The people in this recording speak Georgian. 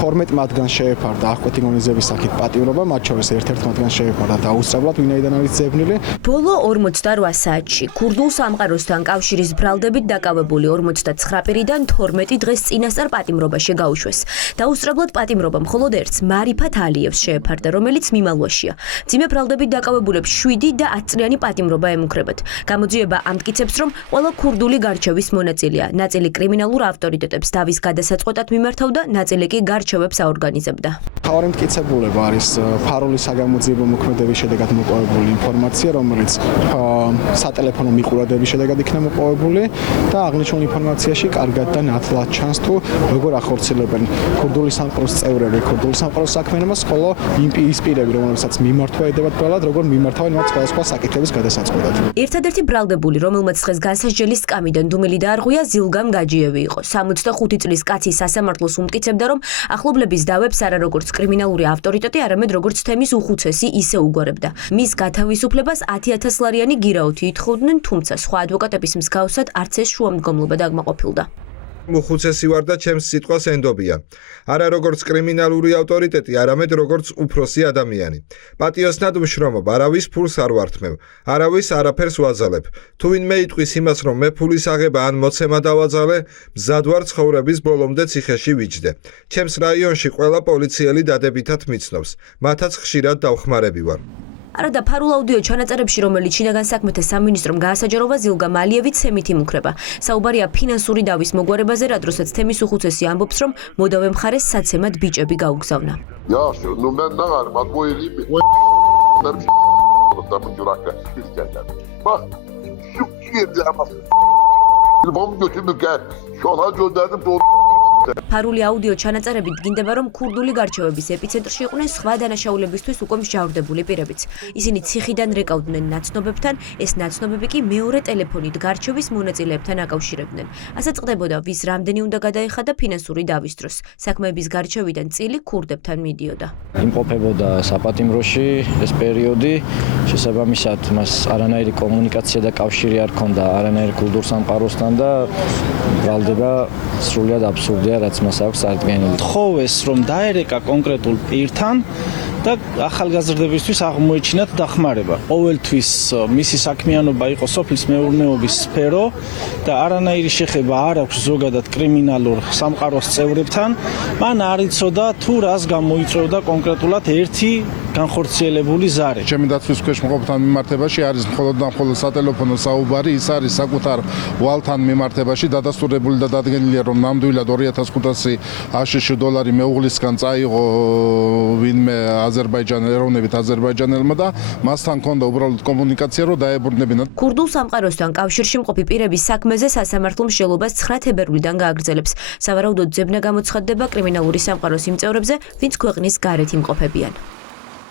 12 მათგანს შეეფარდა აღკვეთი მონიზების სახით პატიმრობა, მათ შორის ერთ-ერთ მათგანს შეეფარდა დაუსწრებლად, ვინაიდან არის ძებნილი. ბოლო 48 საათში ქურდულ სამყაროსთან კავშირის ბრალდებით დაკავებული 49 პირიდან 12 დღეს წინასწარ პატიმრობაში გაუშვეს. დაუსწრებლად პატიმრობა მხოლოდ ერთს, მარიფათ ალიევს შეეფარდა, რომელიც მიმალვაშია. მძიმე ბრალდებით დაკავებულებს 7 და 10 წლიანი პატიმრობა ემუქრებათ. გამოძიება ამტკიცებს, რომ ყველა ქურდული გარჩევის მონაწილეა. ნაწილი კრიმინალურ ავტორიტეტებს დავის გადასაწყვეტად მიმართავდა, ნაწილი კი გარჩევებს აორგანიზებდა. მთავარი მტკიცებულება არის ფარულის საგამოძიებო მოქმედების შედეგად მოპოვებული ინფორმაცია, რომელიც სატელეფონო მიყურადების შედეგად იქნა მოპოვებული და აღნიშნულ ინფორმაციაში კარგად და ნათლად ჩანს თუ როგორ ახორციელებენ ქურდული სამყაროს წევრები, ქურდული სამყაროს საქმიანობას, ხოლო ის პირები, რომელსაც მიმართვა ედებათ ბრალად, როგორ მიმართავენ მათ სხვადასხვა საკითხების გადასაწყვეტად. ერთადერთი ბრალდებული, რომელმაც დღეს განსასჯელის სკამიდან დუმილი დაარღვია, ზილგამ გაჯიევი იყო. 65 წლის კაცი სასამართლოს უმტკიცებდა, რომ ახლობლების დავებს არა როგორც კრიმინალური ავტორიტეტი, არამედ როგორც თემის უხუცესი ისე უგვარებდა. მის გათავისუფლებას 10,000 ლარიანი გირაოთი ითხოვდნენ, თუმცა სხვა ადვოკატების მსგავსად არც ეს შუამდგომლობა დაგმაყოფილდა. უხუცესი ვარ და ჩემს სიტყვას ენდობია. არა როგორც კრიმინალური ავტორიტეტი, არამედ როგორც უფროსი ადამიანი. პატიოსნად ვშრომობ, არავის ფულს არ ვართმევ, არავის არაფერს ვაძალებ. თუ ვინმე იტყვის იმას, რომ მე ფულის აღება ან მოცემა დავაძალე, მზად ვარ ცხოვრების ბოლომდე ციხეში ვიჯდე. ჩემს რაიონში ყველა პოლიციელი დადებითად მიცნობს, მათაც ხშირად დავხმარები ვარ. არადა ფარულ აუდიო ჩანაწერებში, რომელიც შინაგან საქმეთა სამინისტრომ გაასაჯაროვა, ზილგამ ალიევი ცემით იმუქრება. საუბარია ფინანსური დავის მოგვარებაზე, რა დროსაც თემის უხუცესი ამბობს, რომ მოდავე მხარეს საცემად ბიჭები გაუგზავნა. ფარული აუდიო ჩანაწერებით დგინდება, რომ ქურდული გარჩევების ეპიცენტრში იყვნენ სხვა დანაშაულებისთვის უკვე მსჯავრდებული პირებიც. ისინი ციხიდან რეკავდნენ ნაცნობებთან, ეს ნაცნობები კი მეორე ტელეფონით გარჩევის მონაწილეებთან აკავშირებდნენ. ასე წყდებოდა, ვის რამდენი უნდა გადაეხადა ფინანსური დავის დროს. საქმეების გარჩევიდან წილი ქურდებთან მიდიოდა. იმყოფებოდა საპატიმროში ეს პერიოდი, შესაბამისად მას არანაირი კომუნიკაცია და კავშირი არ ჰქონდა არანაირ ქურდულ სამყაროსთან და ბრალდება სრულიად აბსურდია, რაც მას აქვს წარდგენილი. თხოვეს, რომ დაერეკა კონკრეტულ პირთან და ახალგაზრდებისთვის აღმოეჩინათ დახმარება. ყოველთვის მისი საქმიანობა იყო სოფლის მეურნეობის სფერო და არანაირი შეხება არ აქვს ზოგადად კრიმინალურ სამყაროს წევრებთან. მან არ იცოდა თუ რას გამოიწვევდა კონკრეტულად ერთი განხორციელებული ზარე. ჩემი დაცვის ქვეშ მყოფთან მიმართებაში არის მხოლოდ და მხოლოდ სატელეფონო საუბარი, ის არის საკუთარ ვალთან მიმართებაში დადასტურებული და დადგენილია, რომ ნამდვილად 2500 აშშ დოლარი მეუღლისგან წაიღო ვინმე ეროვნებით აზერბაიჯანელმა და მასთან ჰქონდა უბრალოდ კომუნიკაცია, რომ დაებრუნებინათ. ქურდულ სამყაროსთან კავშირში მყოფი პირების საქმეზე სასამართლო მსჯელობას 9 თებერვლიდან გააგრძელებს. სავარაუდოდ ძებნა გამოცხადდება კრიმინალური სამყაროს იმ წევრებზე, ვინც ქვეყნის გარეთ იმყოფებიან.